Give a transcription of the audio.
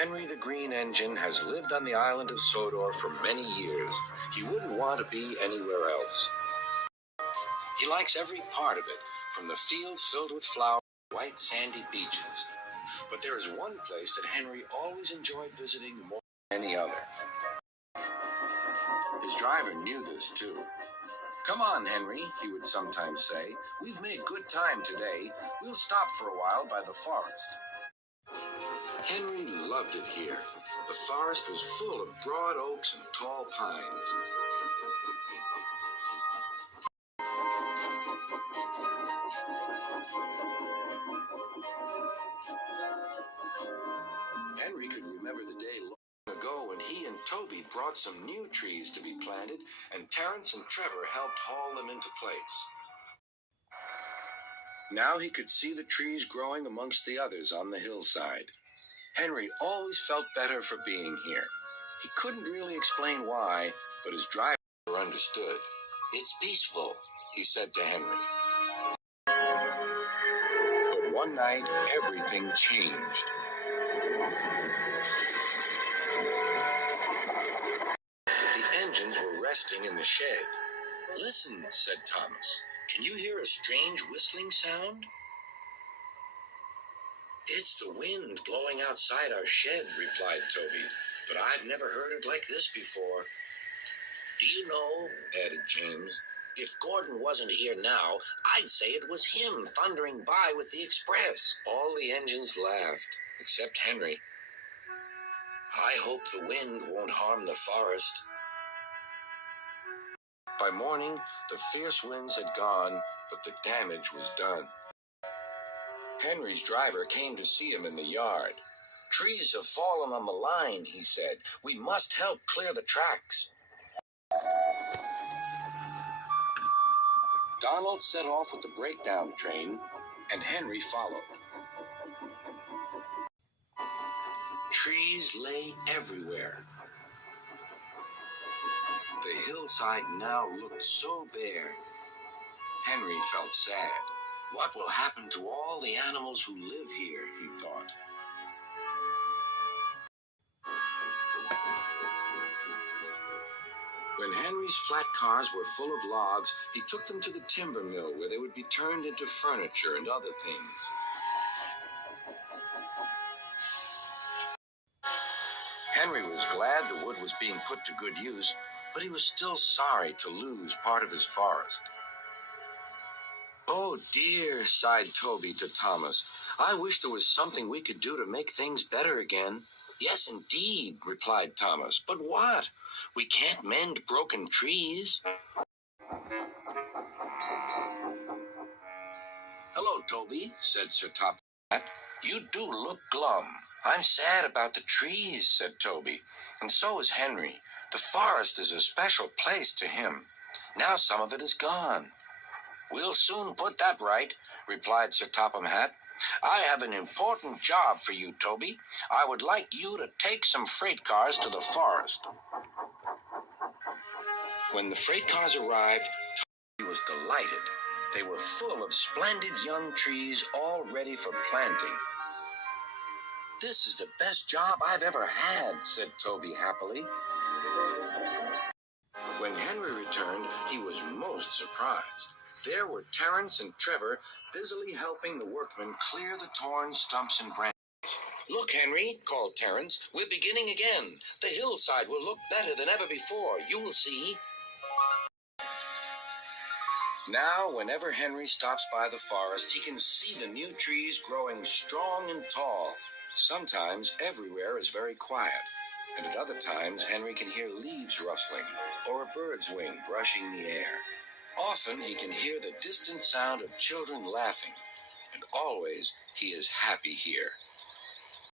Henry the Green Engine has lived on the island of Sodor for many years. He wouldn't want to be anywhere else. He likes every part of it, from the fields filled with flowers to white sandy beaches. But there is one place that Henry always enjoyed visiting more than any other. His driver knew this too. "Come on, Henry," he would sometimes say. "We've made good time today. We'll stop for a while by the forest." Henry loved it here. The forest was full of broad oaks and tall pines. Henry could remember the day long ago when he and Toby brought some new trees to be planted, and Terence and Trevor helped haul them into place. Now he could see the trees growing amongst the others on the hillside. Henry always felt better for being here. He couldn't really explain why, but his driver understood. "It's peaceful," he said to Henry. But one night, everything changed. The engines were resting in the shed. "Listen," said Thomas. "Can you hear a strange whistling sound?" "It's the wind blowing outside our shed," replied Toby, "but I've never heard it like this before." "Do you know," added James, "if Gordon wasn't here now, I'd say it was him thundering by with the express." All the engines laughed, except Henry. "I hope the wind won't harm the forest." By morning, the fierce winds had gone, but the damage was done. Henry's driver came to see him in the yard. "Trees have fallen on the line," he said. "We must help clear the tracks." Donald set off with the breakdown train, and Henry followed. Trees lay everywhere. The hillside now looked so bare. Henry felt sad. "What will happen to all the animals who live here?" he thought. When Henry's flat cars were full of logs, he took them to the timber mill where they would be turned into furniture and other things. Henry was glad the wood was being put to good use, but he was still sorry to lose part of his forest. "Oh dear," sighed Toby to Thomas. "I wish there was something we could do to make things better again." "Yes, indeed," replied Thomas. "But what? We can't mend broken trees." "Hello, Toby," said Sir Topham Hatt. "You do look glum." "I'm sad about the trees," said Toby. "And so is Henry. The forest is a special place to him. Now some of it is gone." "We'll soon put that right," replied Sir Topham Hatt. "I have an important job for you, Toby. I would like you to take some freight cars to the forest." When the freight cars arrived, Toby was delighted. They were full of splendid young trees all ready for planting. "This is the best job I've ever had," said Toby happily. When Henry returned, he was most surprised. There were Terence and Trevor busily helping the workmen clear the torn stumps and branches. "Look, Henry," called Terence, "we're beginning again. The hillside will look better than ever before. You'll see." Now, whenever Henry stops by the forest, he can see the new trees growing strong and tall. Sometimes everywhere is very quiet, and at other times Henry can hear leaves rustling or a bird's wing brushing the air. Often he can hear the distant sound of children laughing, and always he is happy here.